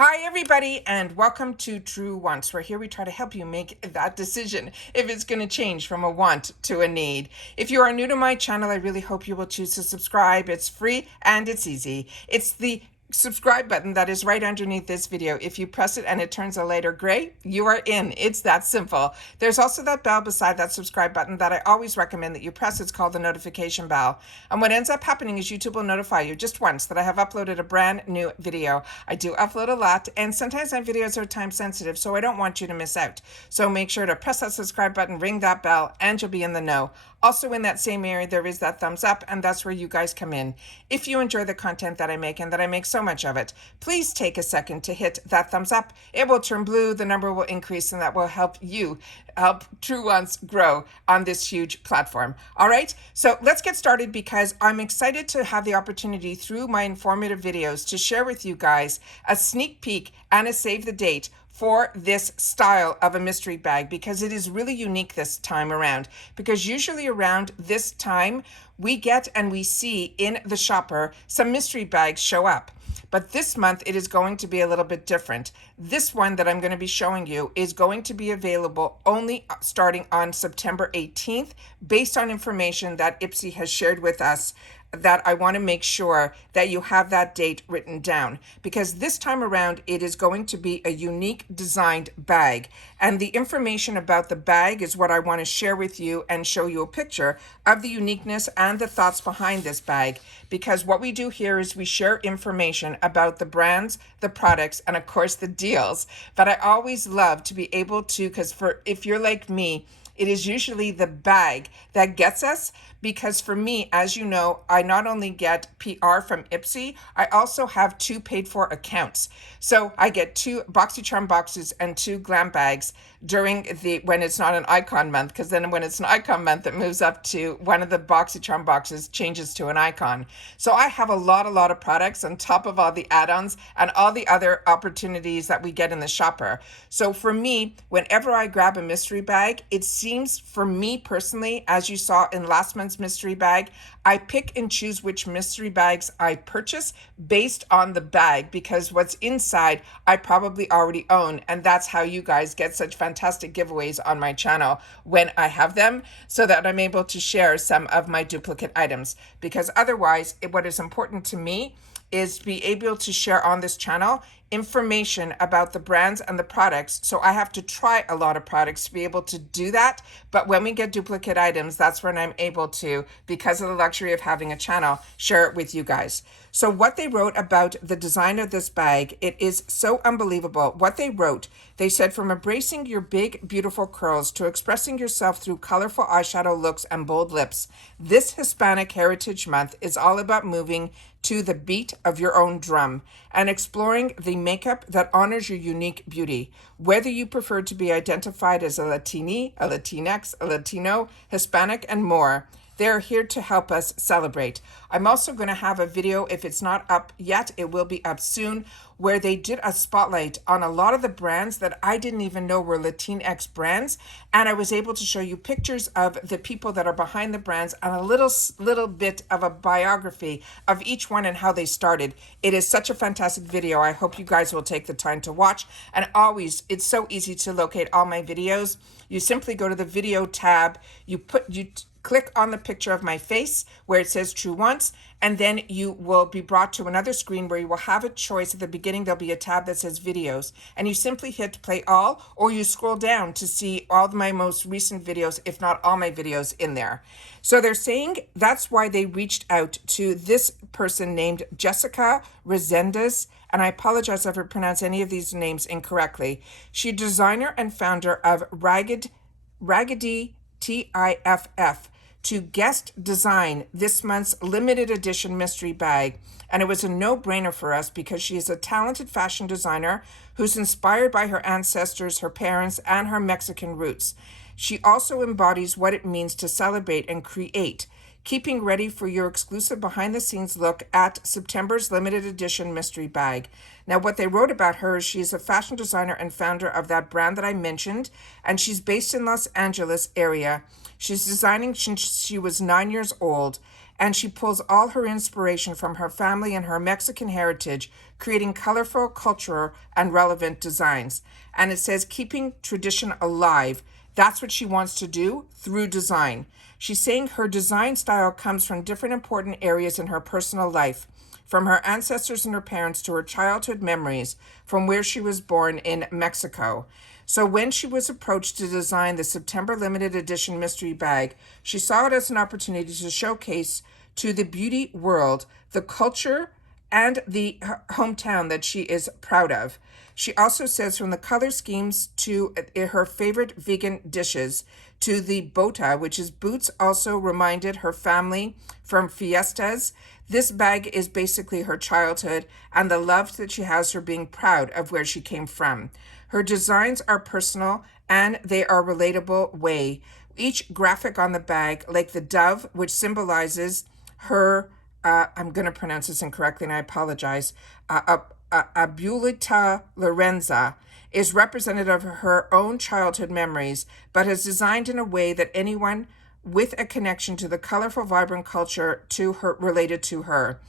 Hi, everybody, and welcome to True Wants, where here we try to help you make that decision if it's going to change from a want to a need. If you are new to my channel, I really hope you will choose to subscribe. It's free and it's easy. It's the subscribe button that is right underneath this video. If you press it and it turns a lighter gray, you are in. It's that simple. There's also that bell beside that subscribe button that I always recommend that you press. It's called the notification bell. And what ends up happening is YouTube will notify you just once that I have uploaded a brand new video. I do upload a lot, and sometimes my videos are time sensitive, so I don't want you to miss out. So make sure to press that subscribe button, ring that bell, and you'll be in the know. Also in that same area, there is that thumbs up, and that's where you guys come in. If you enjoy the content that I make and that I make so much of it, please take a second to hit that thumbs up. It will turn blue, the number will increase, and that will help True Wants grow on this huge platform. All right, so let's get started because I'm excited to have the opportunity through my informative videos to share with you guys a sneak peek and a save the date for this style of a mystery bag, because it is really unique this time around. Because usually around this time, we get and we see in the shopper some mystery bags show up. But this month, it is going to be a little bit different. This one that I'm going to be showing you is going to be available only starting on September 18th, based on information that IPSY has shared with us, that I want to make sure that you have that date written down, because this time around it is going to be a unique designed bag, and the information about the bag is what I want to share with you and show you a picture of the uniqueness and the thoughts behind this bag. Because what we do here is we share information about the brands, the products, and of course the deals. But I always love to be able to, because if you're like me, it is usually the bag that gets us, because for me, as you know, I not only get PR from IPSY, I also have 2 paid for accounts. So I get 2 BoxyCharm boxes and 2 glam bags when it's not an icon month, because then when it's an icon month, it moves up to one of the BoxyCharm boxes changes to an icon. So I have a lot of products on top of all the add-ons and all the other opportunities that we get in the shopper. So for me, whenever I grab a mystery bag, it seems for me personally, as you saw in last month's mystery bag, I pick and choose which mystery bags I purchase based on the bag, because what's inside I probably already own, and that's how you guys get such fantastic giveaways on my channel when I have them, so that I'm able to share some of my duplicate items. Because otherwise, what is important to me is be able to share on this channel information about the brands and the products. So I have to try a lot of products to be able to do that. But when we get duplicate items, that's when I'm able to, because of the luxury of having a channel, share it with you guys. So what they wrote about the design of this bag, it is so unbelievable. What they wrote, they said, from embracing your big, beautiful curls to expressing yourself through colorful eyeshadow looks and bold lips, this Hispanic Heritage Month is all about moving to the beat of your own drum and exploring the makeup that honors your unique beauty. Whether you prefer to be identified as a Latini, a Latinx, a Latino, Hispanic, and more, they're here to help us celebrate. I'm also going to have a video, if it's not up yet, it will be up soon, where they did a spotlight on a lot of the brands that I didn't even know were Latinx brands. And I was able to show you pictures of the people that are behind the brands and a little bit of a biography of each one and how they started. It is such a fantastic video. I hope you guys will take the time to watch. And always, it's so easy to locate all my videos. You simply go to the video tab, you click on the picture of my face where it says True Wants, and then you will be brought to another screen where you will have a choice. At the beginning, there'll be a tab that says videos, and you simply hit play all, or you scroll down to see all of my most recent videos, if not all my videos in there. So they're saying that's why they reached out to this person named Jessica Resendez, and I apologize if I pronounce any of these names incorrectly. She's designer and founder of Raggedy TIFF, to guest design this month's limited edition mystery bag. And it was a no-brainer for us because she is a talented fashion designer who's inspired by her ancestors, her parents, and her Mexican roots. She also embodies what it means to celebrate and create, keeping ready for your exclusive behind-the-scenes look at September's limited edition mystery bag. Now, what they wrote about her is she's a fashion designer and founder of that brand that I mentioned, and she's based in Los Angeles area. She's designing since she was 9 years old, and she pulls all her inspiration from her family and her Mexican heritage, creating colorful, cultural, and relevant designs. And it says, keeping tradition alive. That's what she wants to do through design. She's saying her design style comes from different important areas in her personal life, from her ancestors and her parents to her childhood memories from where she was born in Mexico. So when she was approached to design the September limited edition mystery bag, she saw it as an opportunity to showcase to the beauty world the culture and the hometown that she is proud of. She also says from the color schemes to her favorite vegan dishes to the bota, which is boots, also reminded her family from fiestas. This bag is basically her childhood and the love that she has for being proud of where she came from. Her designs are personal and they are relatable way. Each graphic on the bag, like the dove, which symbolizes her, I'm going to pronounce this incorrectly and I apologize, Abulita Lorenza, is representative of her own childhood memories, but is designed in a way that anyone with a connection to the colorful, vibrant culture to her related to her.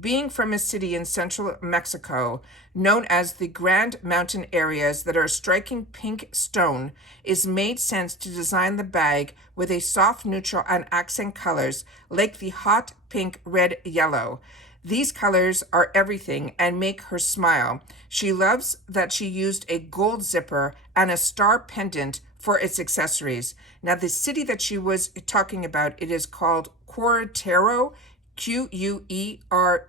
Being from a city in central Mexico, known as the Grand Mountain areas that are striking pink stone, is made sense to design the bag with a soft neutral and accent colors like the hot pink, red, yellow. These colors are everything and make her smile. She loves that she used a gold zipper and a star pendant for its accessories. Now, the city that she was talking about, it is called Querétaro, Queretaro,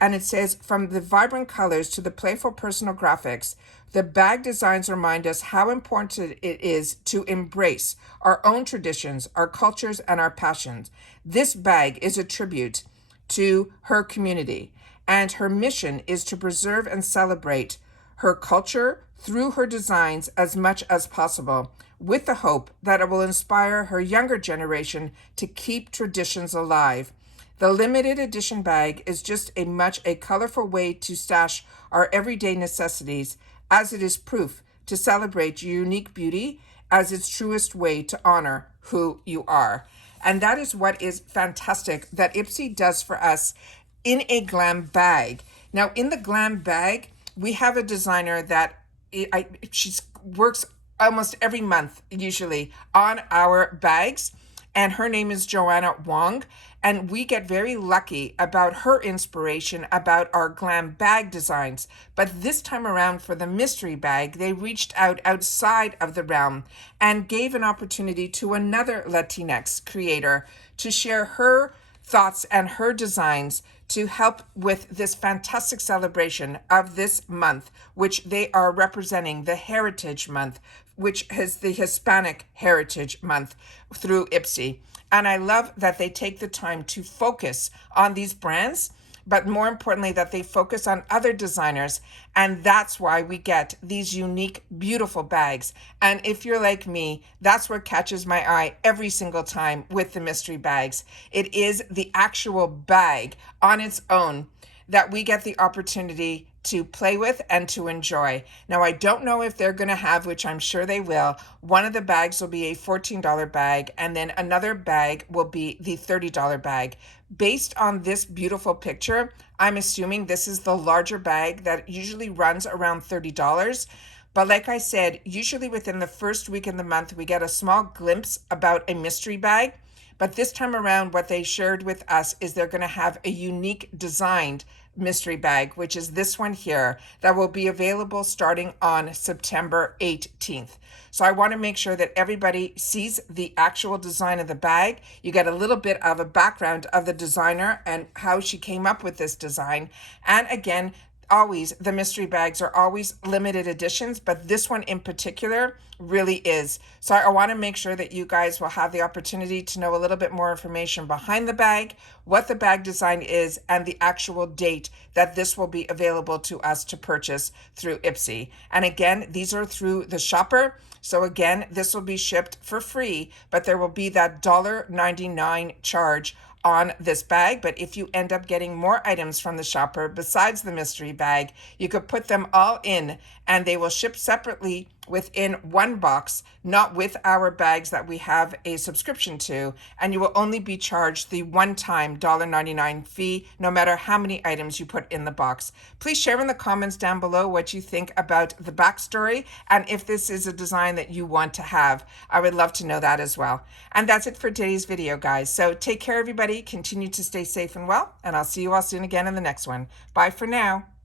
and it says, from the vibrant colors to the playful personal graphics, the bag designs remind us how important it is to embrace our own traditions, our cultures, and our passions. This bag is a tribute to her community, and her mission is to preserve and celebrate her culture through her designs as much as possible, with the hope that it will inspire her younger generation to keep traditions alive. The limited edition bag is just a colorful way to stash our everyday necessities, as it is proof to celebrate your unique beauty as its truest way to honor who you are. And that is what is fantastic that IPSY does for us in a glam bag. Now, in the glam bag, we have a designer that she works almost every month, usually, on our bags. And her name is Joanna Wong. And we get very lucky about her inspiration about our glam bag designs. But this time around for the mystery bag, they reached out outside of the realm and gave an opportunity to another Latinx creator to share her thoughts and her designs to help with this fantastic celebration of this month, which they are representing the Heritage Month, which is the Hispanic Heritage Month through IPSY. And I love that they take the time to focus on these brands, but more importantly, that they focus on other designers. And that's why we get these unique, beautiful bags. And if you're like me, that's what catches my eye every single time with the mystery bags. It is the actual bag on its own that we get the opportunity to play with and to enjoy. Now, I don't know if they're going to have, which I'm sure they will, one of the bags will be a $14 bag, and then another bag will be the $30 bag. Based on this beautiful picture, I'm assuming this is the larger bag that usually runs around $30. But like I said, usually within the first week in the month, we get a small glimpse about a mystery bag. But this time around, what they shared with us is they're going to have a unique designed mystery bag, which is this one here, that will be available starting on September 18th. So I want to make sure that everybody sees the actual design of the bag. You get a little bit of a background of the designer and how she came up with this design. And again, always, the mystery bags are always limited editions, but this one in particular really is. So I want to make sure that you guys will have the opportunity to know a little bit more information behind the bag, what the bag design is, and the actual date that this will be available to us to purchase through IPSY. And again, these are through the shopper. So again, this will be shipped for free, but there will be that $1.99 charge on this bag. But if you end up getting more items from the shopper besides the mystery bag, you could put them all in and they will ship separately within one box, not with our bags that we have a subscription to, and you will only be charged the one-time $1.99 fee, no matter how many items you put in the box. Please share in the comments down below what you think about the backstory, and if this is a design that you want to have. I would love to know that as well. And that's it for today's video, guys. So take care, everybody. Continue to stay safe and well, and I'll see you all soon again in the next one. Bye for now.